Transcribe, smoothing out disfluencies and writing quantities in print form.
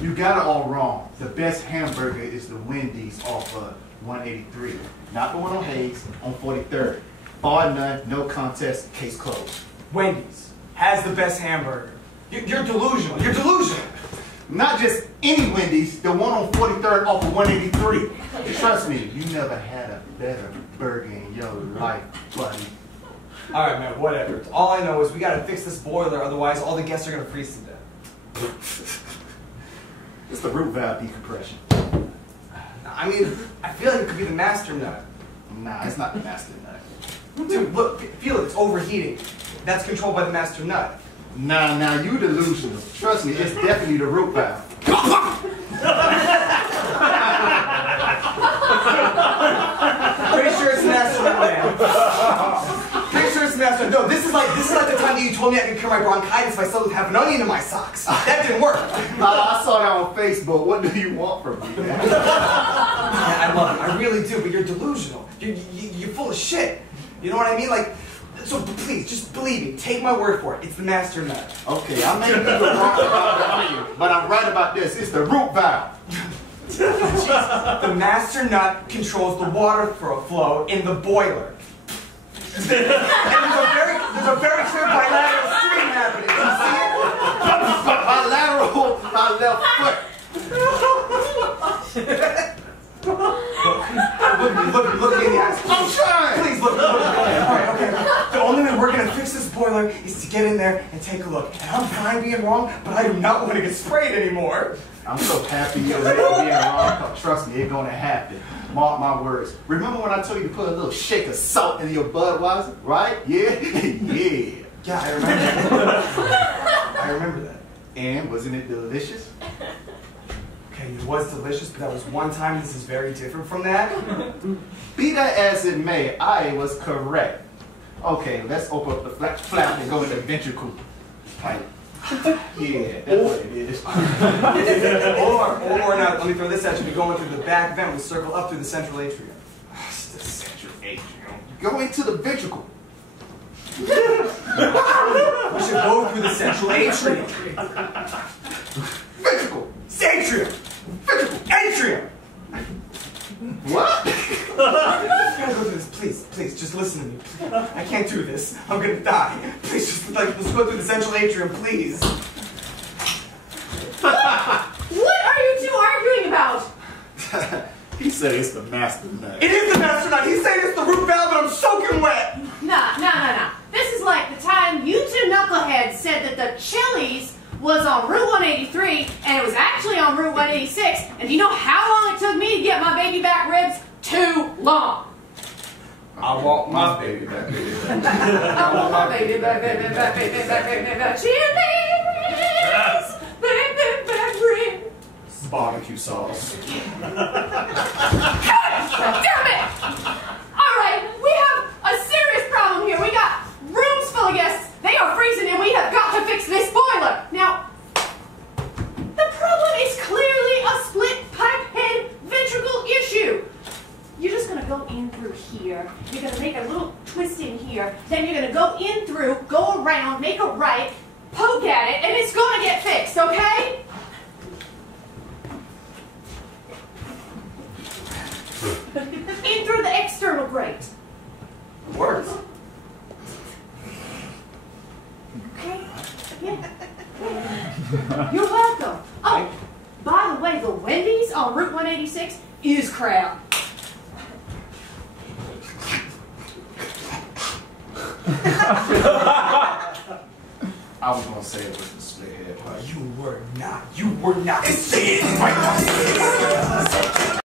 You got it all wrong. The best hamburger is the Wendy's off of 183. Not the one on Hayes, on 43rd. Bar none, no contest, case closed. Wendy's has the best hamburger. You're delusional. You're delusional. Not just any Wendy's, the one on 43rd off of 183. Trust me, you never had a better burger in your life, buddy. All right, man, whatever. All I know is we gotta fix this boiler, otherwise all the guests are gonna freeze to death. It's the root valve decompression. I mean, I feel like it could be the master nut. Nah, it's not the master nut. Dude, look, feel it. It's overheating. That's controlled by the master nut. Nah, you delusional. Trust me, it's definitely the root valve. Pretty sure it's the master nut, man. Pretty sure it's the master nut. No, this is like the time that you told me I could cure my bronchitis if I slept with half an onion in my socks. That didn't work. I saw that on Facebook. What do you want from me, man? Yeah, I love it. I really do, but you're delusional. You're full of shit. You know what I mean? Like, so please, just believe me. Take my word for it. It's the master nut. Okay, I may be wrong about the onion, but I'm right about this. It's the root valve. Jeez. The master nut controls the water flow in the boiler. And there's a very clear bilateral stream happening. Do you see it? Bilateral, my left foot. Look me in the eyes. I'm trying. Please look me in the eyes. Okay. The only way we're gonna fix this boiler is to get in there and take a look. And I'm fine being wrong, but I do not want to get sprayed anymore. I'm so happy you're being wrong. Trust me, it's gonna happen. Mark my words. Remember when I told you to put a little shake of salt in your Budweiser, right? Yeah? Yeah. Yeah, I remember. I remember that. And wasn't it delicious? Okay, it was delicious, but that was one time. This is very different from that. Be that as it may, I was correct. Okay, let's open up the flap and go in the ventricle pipe. Yeah, that's what it is. or now, let me throw this at you. We go in through the back vent, we circle up through the central atrium. It's the central atrium. Go into the ventricle. We should go through the central atrium. Ventricle. Atrium. Ventricle. Atrium. What? I gotta go through this. Please, just listen to me. Please. I can't do this. I'm gonna die. Please, just let's go through the central atrium, please. What are you two arguing about? He said it's the master nut. It is the master nut. He's saying it's the root valve, but I'm soaking wet. Nah. This is like the time you two knuckleheads said that the Chili's was on Route 183 and it was actually on Route 186. And do you know how long it took me to get my baby back ribs? Too long. I want my baby back. I want my baby back, baby back, Chili's, baby back ribs. Barbecue sauce. Damn it! Alright, we have a serious problem here. We got rooms full of guests. They are freezing and we have got to fix this boiler. Now, the problem is clearly a split pipe head ventricle issue. You're just going to go in through here. You're going to make a little twist in here. Then you're going to go in through, go around, make a right, poke at it, and it's going to get fixed, okay? In through the external grate. Works. Okay? Yeah. You're welcome. Oh, by the way, the Wendy's on Route 186 is crap. I was gonna say it was the split head pipe. You were not. You were not. Say it right now.